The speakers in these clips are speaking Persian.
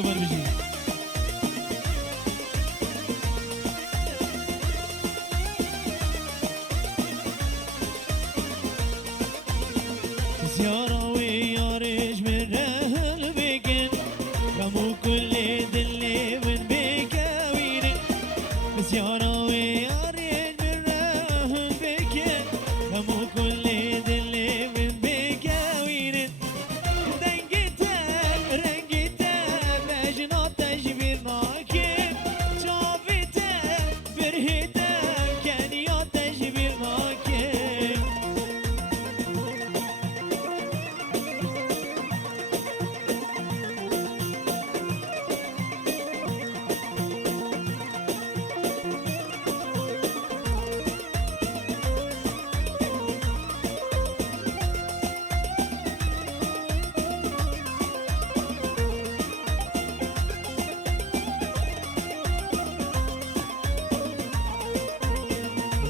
قبل بجي زيارة ويارج من رهل بيكن كمو كل دلي من بيكاوين زيارة ويارج من رهل بيكن كمو كل دلي من بيكاوين دنجتك رنجتك مجنات تجبير ناكين شافتك برهتك كانيات تجبير ناكين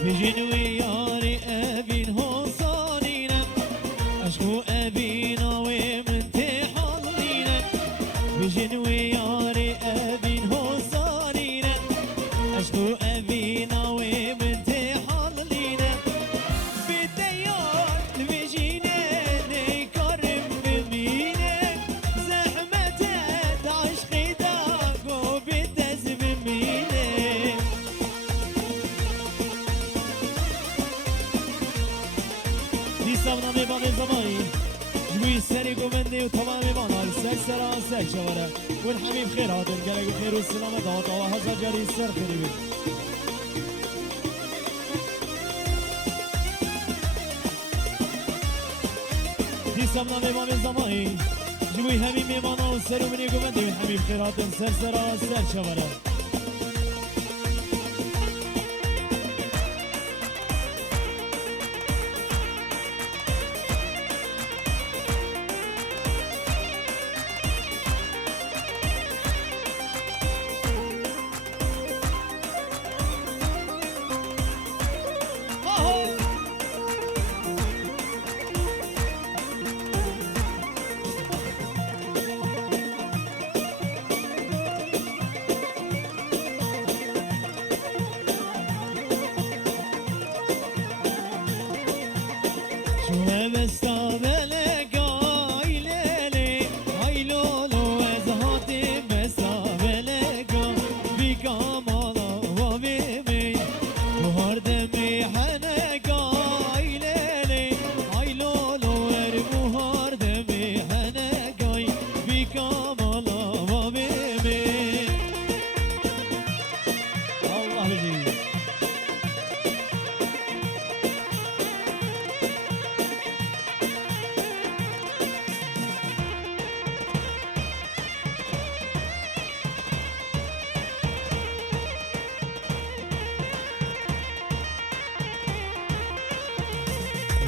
بجن وياري أبين هوصانينا أشكو أبينا ومن تحضينا بجن وياري أبين هوصانينا أشكو أبينا ومن تحضينا بالديار بجينا نكرم بمينا زحمة عشق داقو بالدز بمينا سامنا میبان زمانی جوی سری گومندی و تمام میبان هر سک سرا سک شواره والحبيب خير هاتن قلق بخير والسلامة دعوة وهزا جاري السر خيري بي دي سامنا میبان زمانی جوی همین میبان و سری منی گومندی والحبيب خير هاتن سر سرا سک شواره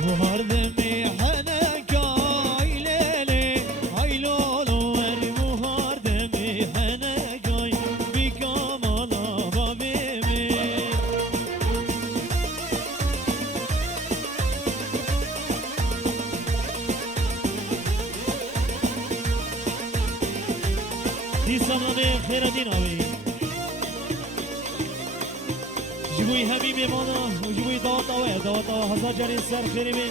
وهردمي حنكا ليلي هاي لولو ورمو هردمي حنكا بكامالا بابيمي دي سمانه خير ديناوي جبوي همي ميمانا وجبوي دواتا هزار جاري سر خيري بي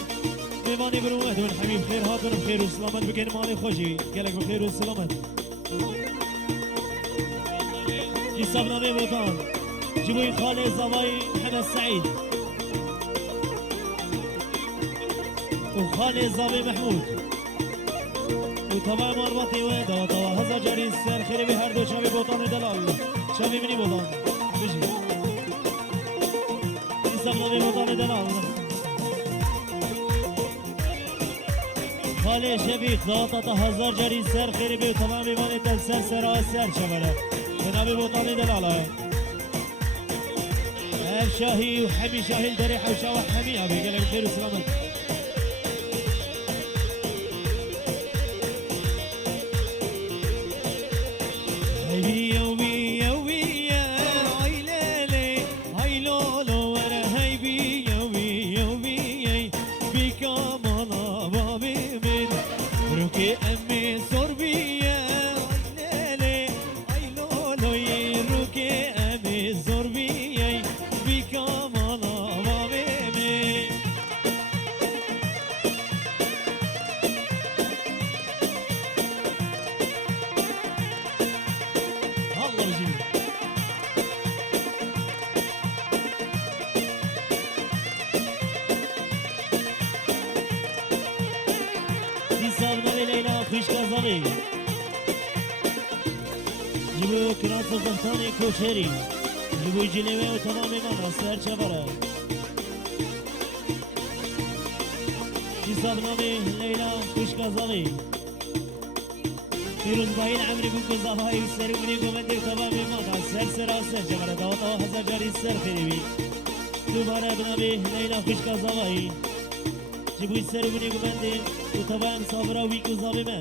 ميماني برومت والحبيب خير هاتن بخير وسلامت بكين مالي خوشي قالك بخير وسلامت يسابنا بي بوطان جبوي خالي زواي محمد سعيد وخالي زاوي محمود وطبعا مربطي ودواتا هزار جاري سر خيري بي هردو شابي بوطان دلال شابي مني بوطان بجي سمنامي بوطان دلال خالي شبيك ضاطة هزار جاري سر خيري بي وتمام بيباني تلسر سرا سر شمرة جنابي بوطان دلال شاهي وحمي شاهي الدريحة وشاوح حمي أبي قال لك خير وسلامة أمي صربية ليلي جبو كنات ضغطاني كوشري جبو جنوي وتمام ما سر شبره حساب نامي ليلى كشكا زغي فيروز باين عمري بوكو زهاي سر مني قمدي تمام ما سر سر شبره دوتا هزار جاري سر خيبي دوباره بنامي ليلى كشكا زغي جبو سر مني قمدي وتمام صابره ويكو زابي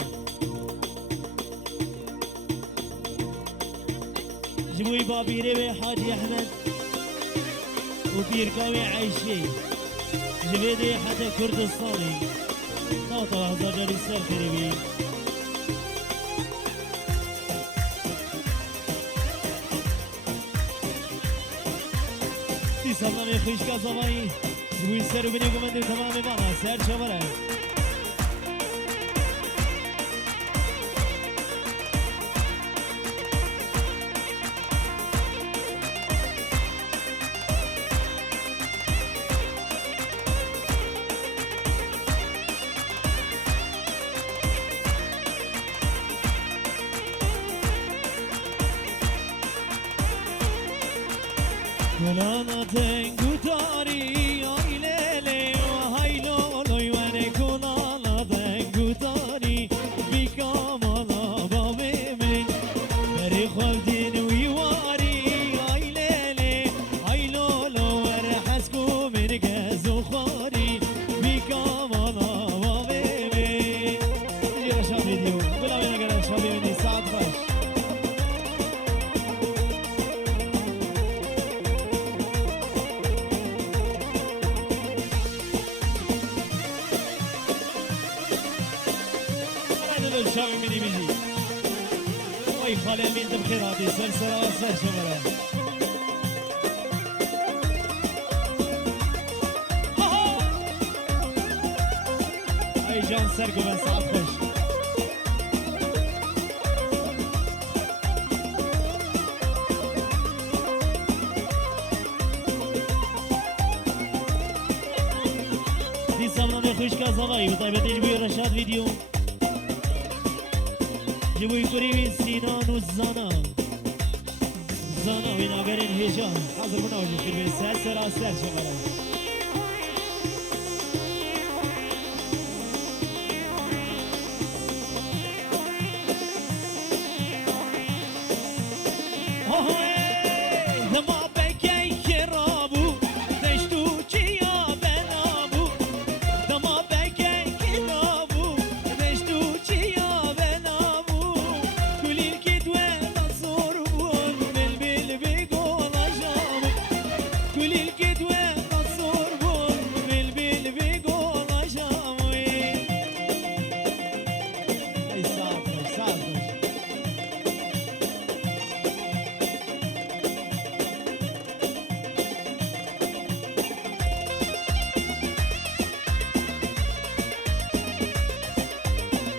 جبوي بابيري حاجي احمد وبيركاوي عايشي جبيدي حتى كردستاني طاطا هزار جاري سر خريبي دي سلامي خوش كازاوي جبوي سر وبني قمندي تمامي بانا سر شوره Kulağına tengu tari ay lele hay loloy vane kulağına tengu tari bir kamala babemin beri khaldin uyvari ay lele ay lolo ver hasku min gezu khari bir kamala babemin ya şabi diyor bula bana göre şabi beni saat baş شاوي مني بيجي وي خالي مين بخير هادي سر سر سر شمرة اي جان سرقو من ساعات خوش دي سامنا خوش كازاوي وطيبتي جبوي رشاد فيديو جبوي قريبي سينان والزانا زانا وين اغرين هيجان حاضر مناوجي في البيت سر سر شغله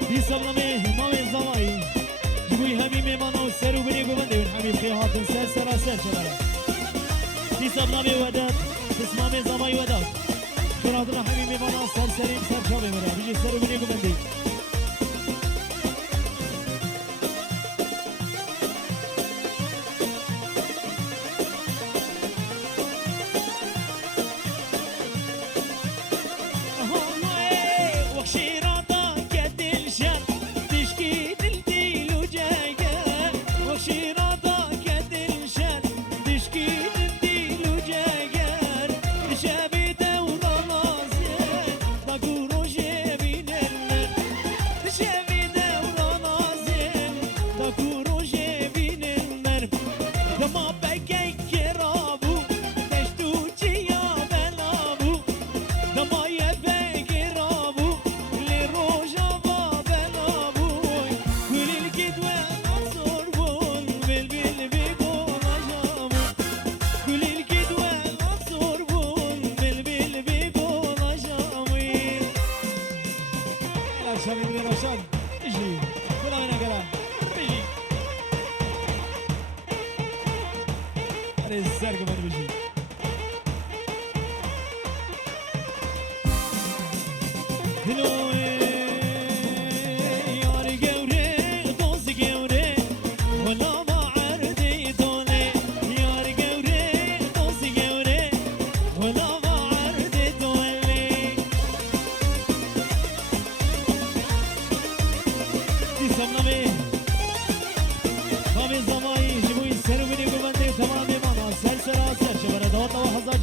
دي سلامي مامي زواي جبوي همي مانا وسر وبني قبندي والحبيب في هاتن سر سر سر شبره دي سلامي وداد تسمامي زواي وداد خيراتنا حبيبي مانا سر سريم سر شابي مرا بيجي سر وبني قبندي الزرقاء ما بيجي هلو يا رجوري دوز جوري ولا ما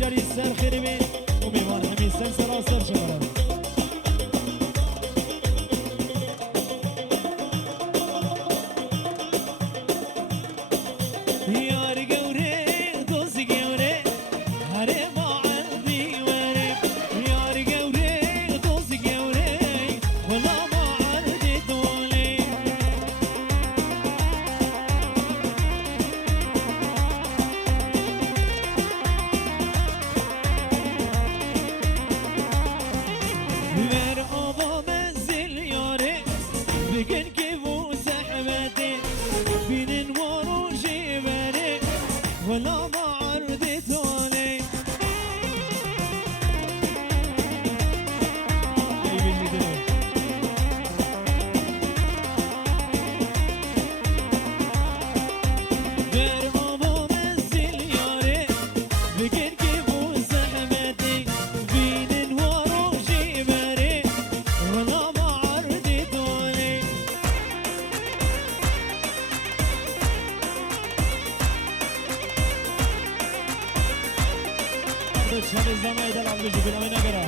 بری سر خیلی بی و میوان همین سر سر سر شبرم یار گوره دوست گوره هره ما عندي وري یار گوره دوست گوره ولا ما عندي دولي ver baba menzil yare bugün ki bu zahmeti binin varu jibari ولا ما عرضت علي غير بابا منزل ياري بكن كيفو زحمتي بين النوار وجبري ولا ما عرضت علي شب الزمان يدل عم بيجي بلا نقرا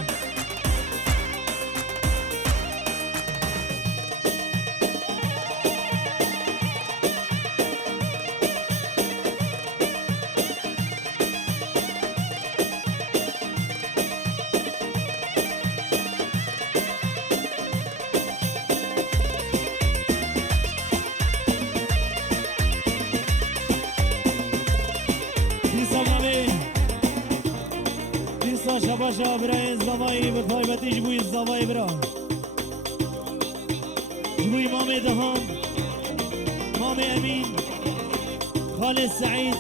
شباشا برای زمایی به تایبتی جبوی زوای برا جبوی مام دهان مام امین خال سعید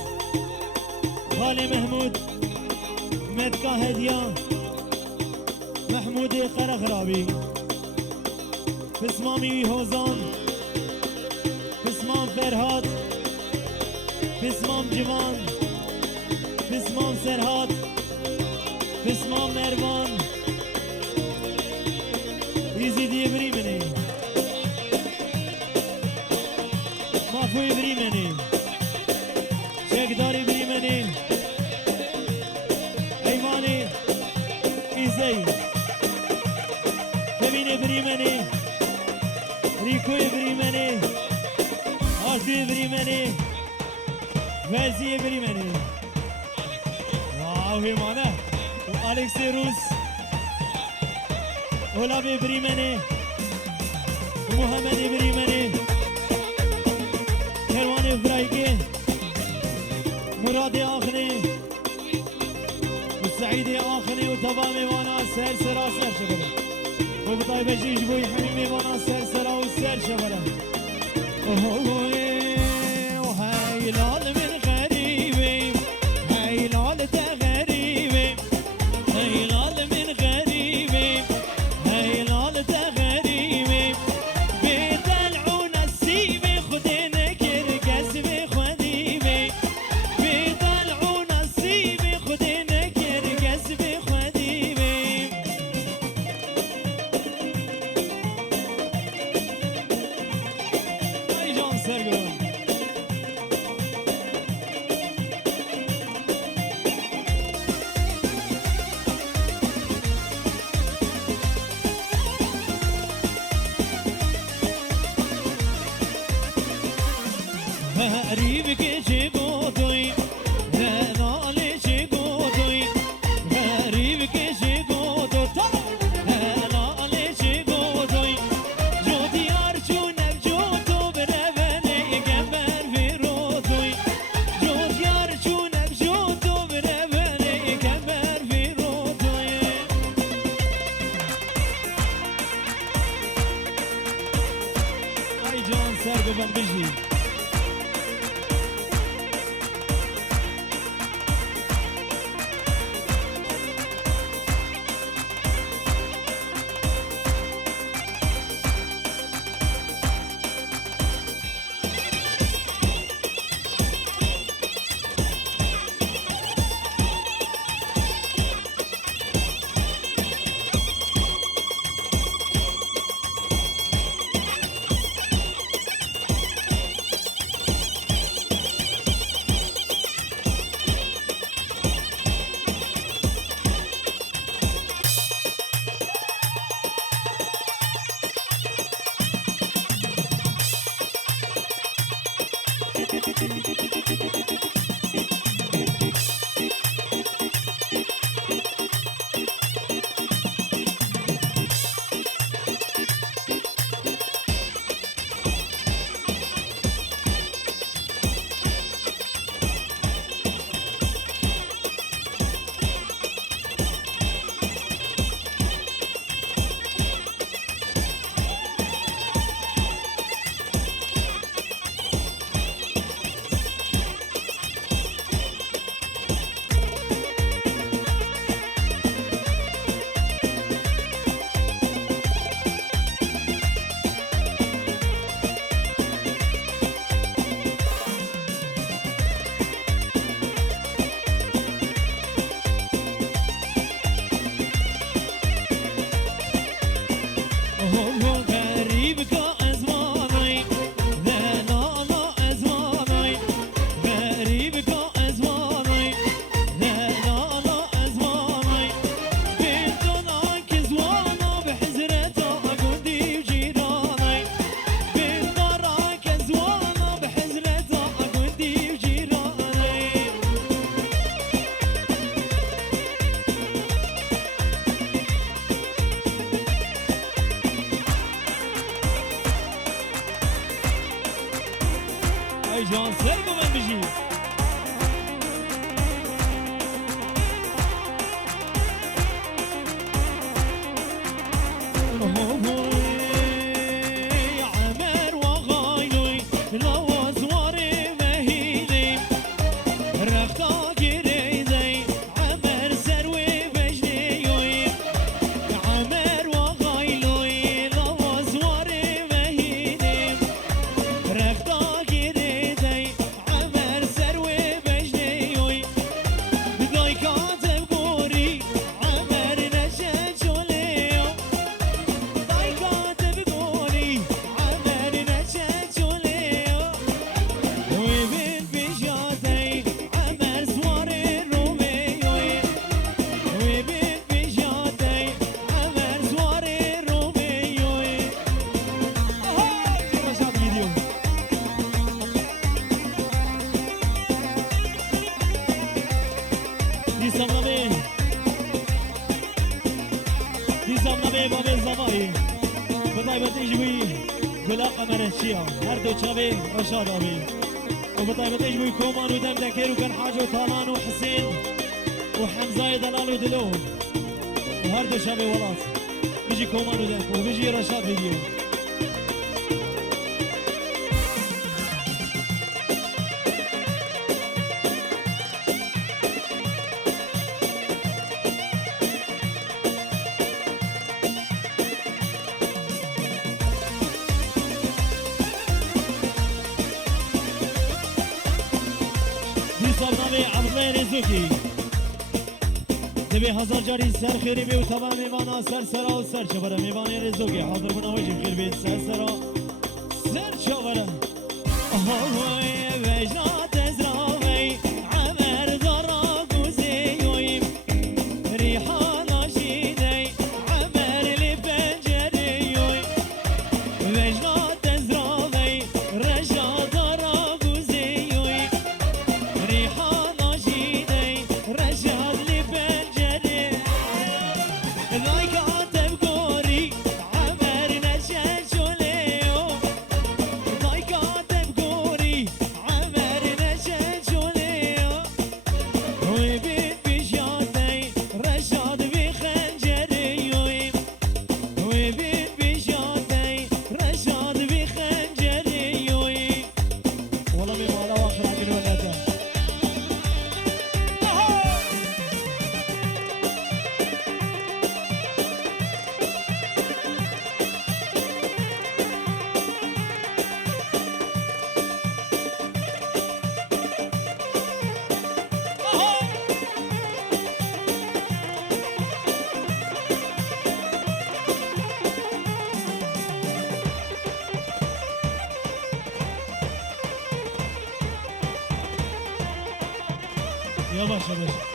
خال محمود مدکا هدیان محمود قرخرابی بسمامی هوزان بسمام فرهاد بسمام جوان بسمام سرهاد بسمام مروان يزيد بريمني مافوي بريمني شيخ داري بريمني ايماني ايزي كميني بريمني ريكوي بريمني آرتي بريمني وزي بريمني واو هيمانه الکسی روز غلام بریمنی محمد بریمنی کروان فرایگی مراد آخنی و سعید آخنی و تمام وانا سر سرا سر شبره و بطای بجیش بوی حمیمی وانا سر سرا و سر شبره و هیلال من غریبی هیلال تغریبی هيلال من غريبي هيلال تغريبي بيطلعونا السيبي خدنا كرقس بخديبي بيطلعونا السيبي خدنا كرقس بخديبي اي جون سرقون غريبك شيقوتوي هنالي شيقوتوي غريبك شيقوتو هنالي شيقوتوي جو ديار جو نبجوتو بربني كبر في روتوي جو ديار جو نبجوتو بربني كبر في روتوي اي جون سرقو بنبجي جان سر بمن بجی عمر وغايلوي لو زواري مهيلي رختا جريدي عمر سروي بجنيوي عمر وغايلوي لو زواري مهيلي رختا هر دو چاوی رشاد آبی و بطایبتش بوی کومان و دم دکر و کن حاج و طالان و حسین و حمزه دلال و دلو و هر دو چاوی ولات بجی کومان و دم و بجی رشاد ویدیو رزوکی دبی هزار جاری سر خیری بی و تمام میوانا سر سرا و سر چوبره میوانی رزوکی حاضر بنا وجه خیر بی سر سرا سر چوبره آهوی وجنات ازراوی عمر دارا گوزیوی ریحانا شیدی عمر لی پنجریوی وجنات ازراوی رجا دارا گوزیوی ریحانا يا باشا باشا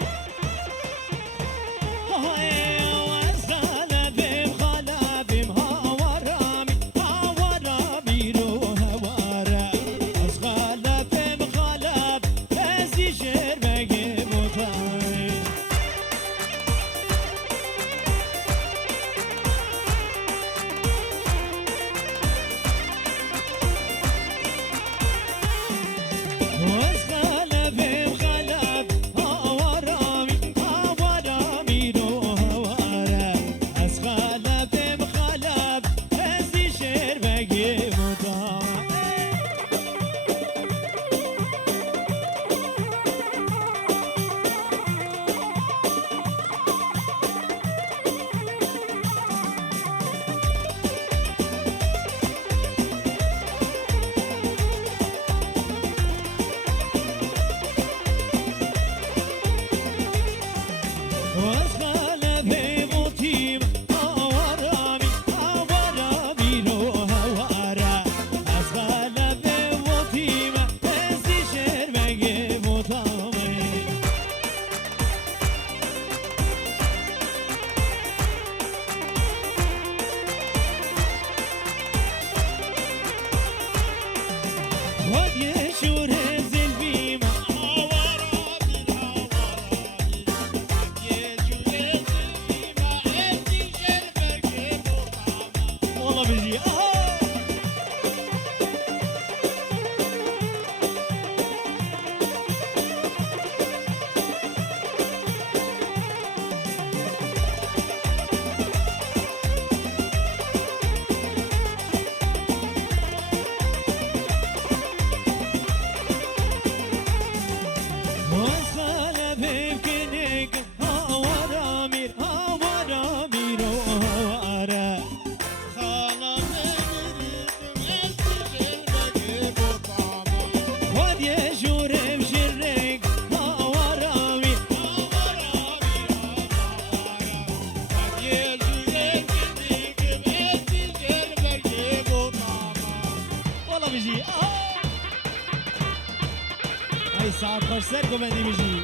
سر گوندی بجی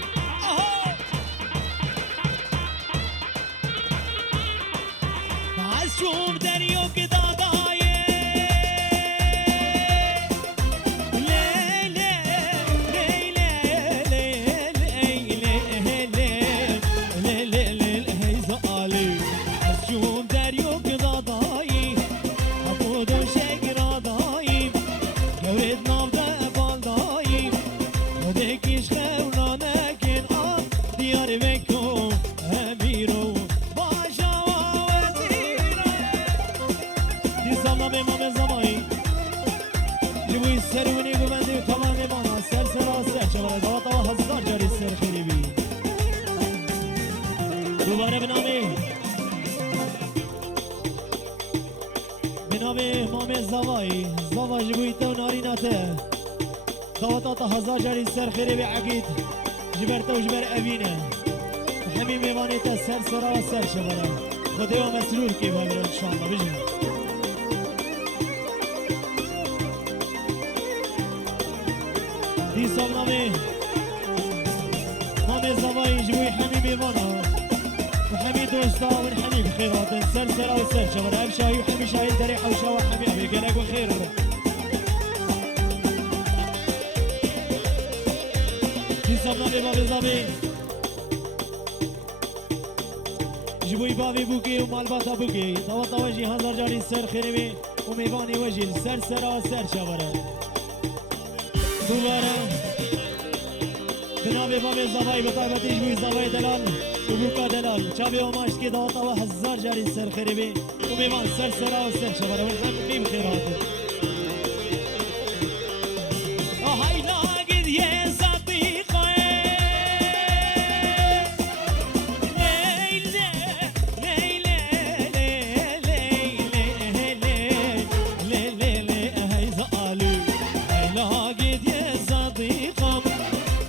آها از شوم دریو که دادایه دوباره به نام امام زوایی زوا جبوی تو ناریناته دواتا هزار جاری سر خیری به عقید جبر تو جبر اوینه همین میوانی تا سر سرا و سر شبره خدا و مسرور که بگره انشاءالله بجن دی سال نامه امام زوایی جبوی همین میوانا وحمي دوستا ونحمي بخيرات سلسلة وسر شبر أبشاي وحمي شايل دريحة وشاوى حمي أبي قلق وخير نساب نابي بابي زابي جبوي بابي بوكي ومالباتا بوكي طوطا وجي هزار جاري سر خيرمي وميباني وجي سلسلة وسر شبر دوباره بنابي بابي زابي بطاقتي جبوي زابي دلال وبوكا دلال شابي وماش كي دواطا وهزار جاري سر خريبي وميمان سر سرا وسر شبرا ونحمي بخيراته هاي لاقد يا صديقي هاي زقالو هاي لاقد يا صديقي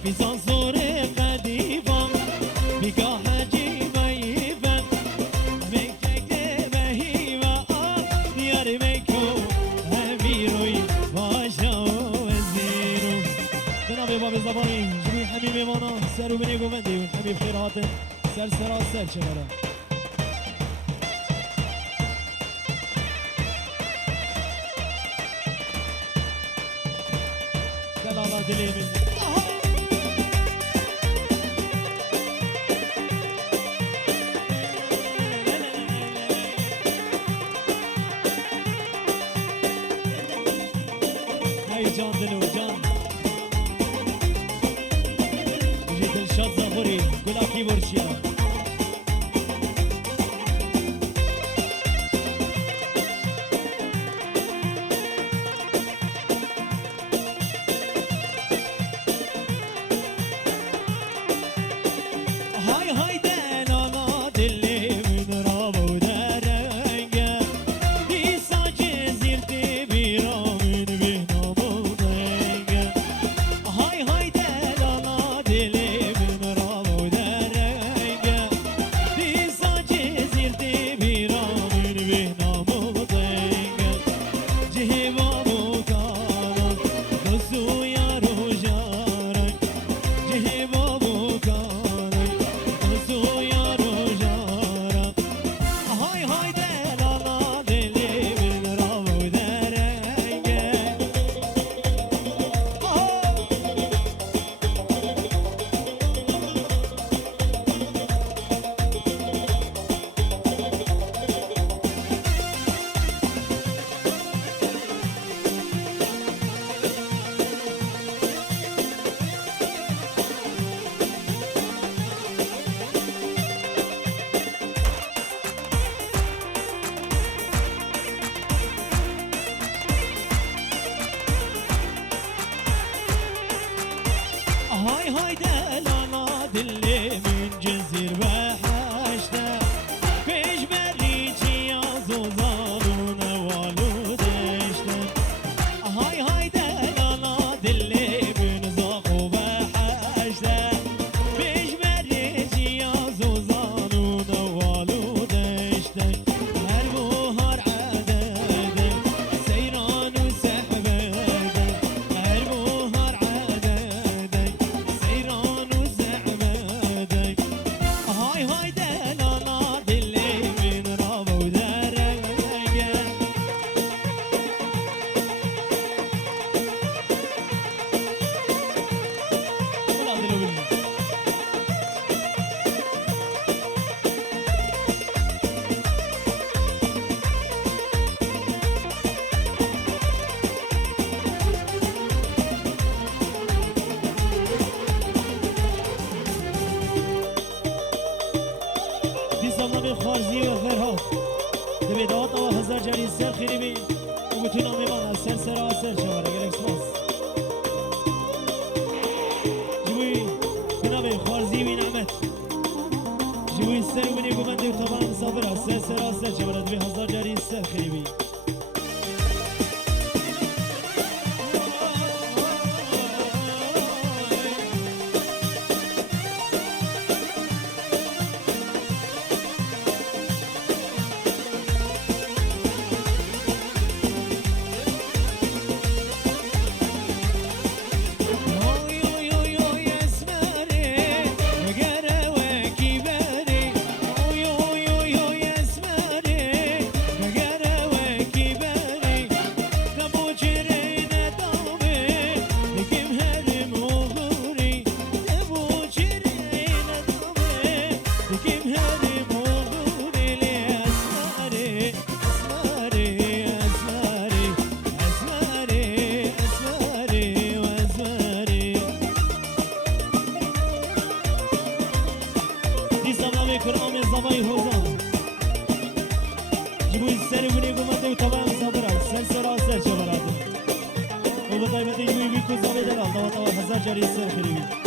في صنصور قديفة بكاح زبانی جوی حمیم ایوانا سر و بنی گوندی و حمیم خیرات سر سرا سر چگره دلالا دلی من های جان دلو جان شاد زغوری گلاکی ورشیا سر خیری بی و بتون آمی بانا سر سر آسر شواره گرک سماس جوی بنابه خارزی بی نعمت جوی سر و بینی گمنده و طبعا مسافر سر سر آسر شواره دوی هزار جاری سر خیری بی جاری سر خیلی